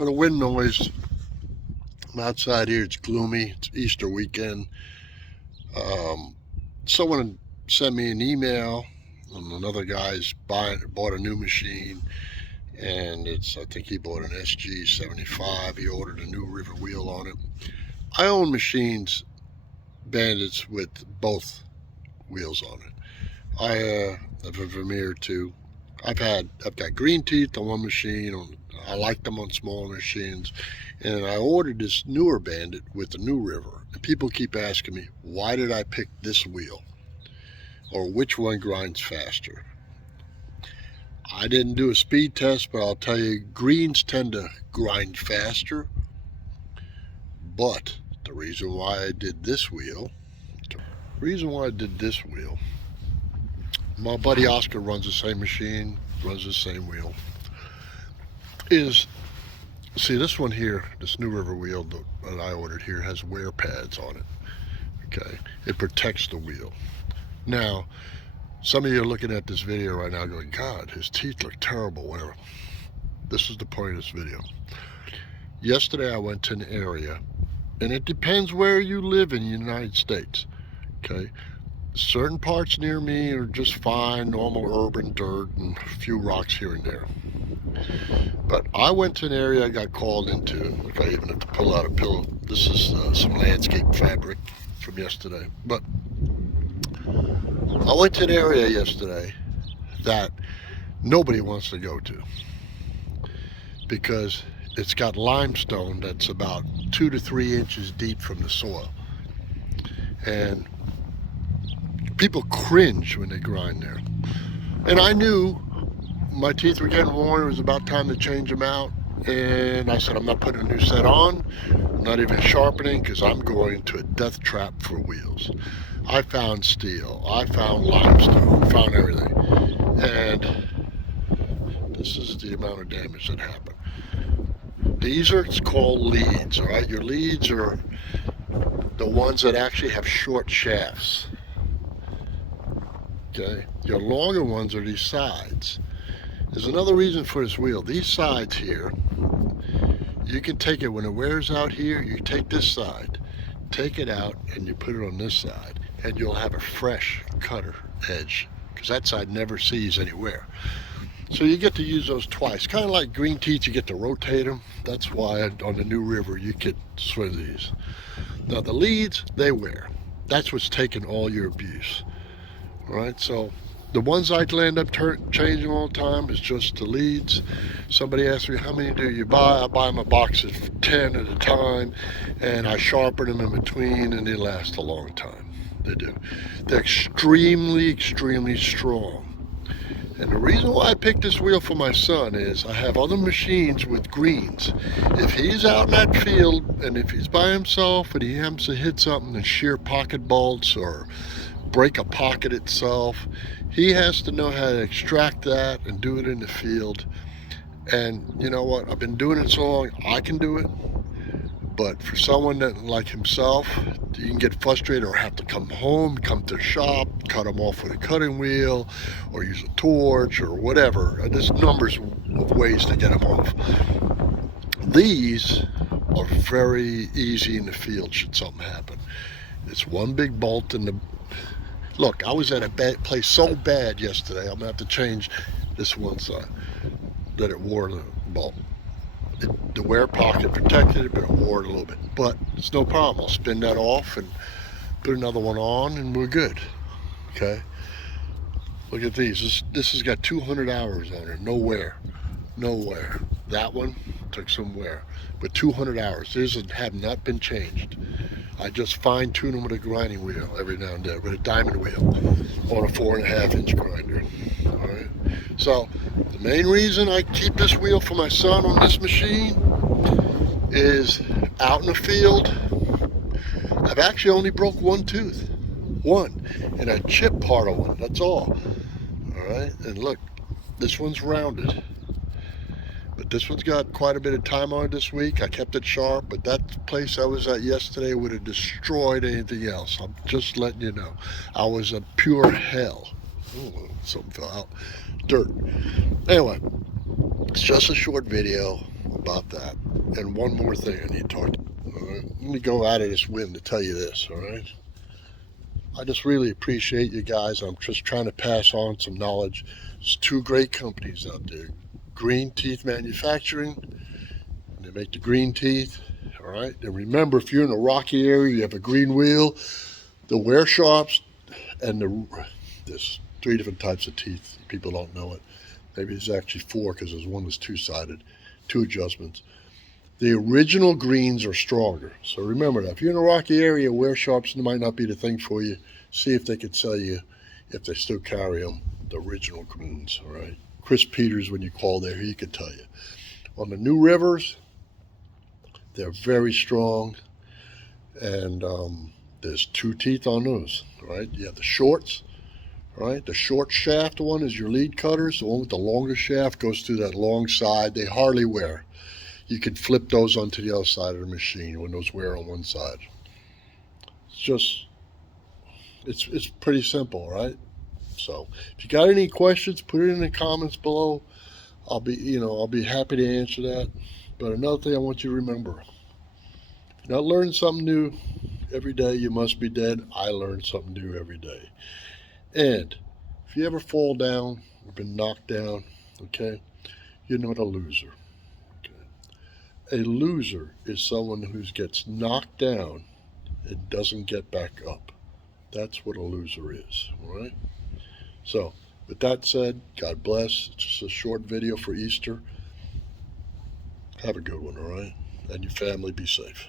for the wind noise. I'm outside here. It's gloomy. It's Easter weekend. Someone sent me an email, and another guy's bought a new machine, and I think he bought an SG75. He ordered a new river wheel on it. I own machines, Bandits, with both wheels on it. I have a Vermeer too. I've got green teeth on one machine. I like them on smaller machines, and I ordered this newer Bandit with the new river. And people keep asking me, why did I pick this wheel, or which one grinds faster? I didn't do a speed test, but I'll tell you, greens tend to grind faster. But the reason why I did this wheel, my buddy Oscar runs the same machine, runs the same wheel, is, see, this one here, this new river wheel that I ordered here has wear pads on it. Okay, it protects the wheel. Now, some of you are looking at this video right now going, God, his teeth look terrible, whatever. This is the point of this video. Yesterday I went to an area, and it depends where you live in the United States, okay? Certain parts near me are just fine, normal urban dirt and a few rocks here and there. But I went to an area I got called into. Look, I even have to pull out a pillow. This is some landscape fabric from yesterday. But I went to an area yesterday that nobody wants to go to because it's got limestone that's about 2 to 3 inches deep from the soil. And people cringe when they grind there. And I knew my teeth were getting worn. It was about time to change them out. And I said, I'm not putting a new set on. I'm not even sharpening, because I'm going to a death trap for wheels. I found steel. I found limestone. Found everything. And this is the amount of damage that happened. These are called leads, all right? Your leads are the ones that actually have short shafts. Okay, your longer ones are these sides. There's another reason for this wheel. These sides here, you can take it when it wears out here, you take this side, take it out, and you put it on this side, and you'll have a fresh cutter edge, because that side never sees any wear. So you get to use those twice. Kind of like green teeth, you get to rotate them. That's why on the new river you could swing these. Now the leads, they wear. That's what's taking all your abuse. All right, so the ones I end up changing all the time is just the leads. Somebody asked me, how many do you buy? I buy them a box of 10 at a time, and I sharpen them in between, and they last a long time. They do. They're extremely, extremely strong. And the reason why I picked this wheel for my son is I have other machines with greens. If he's out in that field, and if he's by himself, and he happens to hit something and shear pocket bolts or break a pocket itself, he has to know how to extract that and do it in the field. And you know what, I've been doing it so long, I can do it. But for someone that like himself, you can get frustrated or have to come home, come to the shop, cut them off with a cutting wheel or use a torch or whatever. There's numbers of ways to get them off. These are very easy in the field should something happen. It's one big bolt in the... Look, I was at a bad place so bad yesterday, I'm going to have to change this one side that it wore the bolt. The wear pocket protected it, but it wore it a little bit. But it's no problem. I'll spin that off and put another one on, and we're good. Okay? Look at these. This has got 200 hours on it. No wear. No wear. That one took some wear. But 200 hours. These have not been changed. I just fine-tune them with a grinding wheel every now and then, with a diamond wheel on a 4.5-inch grinder. All right? So the main reason I keep this wheel for my son on this machine is out in the field, I've actually only broke one tooth. One. And I chipped part of one. That's all. All right? And look, this one's rounded. But this one's got quite a bit of time on it this week. I kept it sharp, but that place I was at yesterday would have destroyed anything else. I'm just letting you know. I was a pure hell. Ooh, something fell out. Dirt. Anyway, it's just a short video. about that. And one more thing I need to talk to you. All right? Let me go out of this wind to tell you this, all right? I just really appreciate you guys. I'm just trying to pass on some knowledge. There's two great companies out there. Green Teeth Manufacturing, and they make the green teeth, all right? And remember, if you're in a rocky area, you have a green wheel, the wear shops, and there's 3 different types of teeth. People don't know it. Maybe there's actually 4 because there's one that's two-sided, 2 adjustments. The original greens are stronger. So remember that. If you're in a rocky area, wear shops might not be the thing for you. See if they can sell you, if they still carry them, the original greens, all right? Chris Peters, when you call there, he could tell you. On the new Rivers, they're very strong, and there's 2 teeth on those, right? You have the shorts, right? The short shaft one is your lead cutters. The one with the longer shaft goes through that long side. They hardly wear. You can flip those onto the other side of the machine when those wear on one side. It's pretty simple, right? So if you got any questions, put it in the comments below. I'll be happy to answer that. But another thing I want you to remember, if you're not learning something new every day, you must be dead. I learn something new every day. And if you ever fall down or been knocked down, okay, you're not a loser. A loser is someone who gets knocked down and doesn't get back up. That's what a loser is, all right? So, with that said, God bless. It's just a short video for Easter. Have a good one, all right? And your family be safe.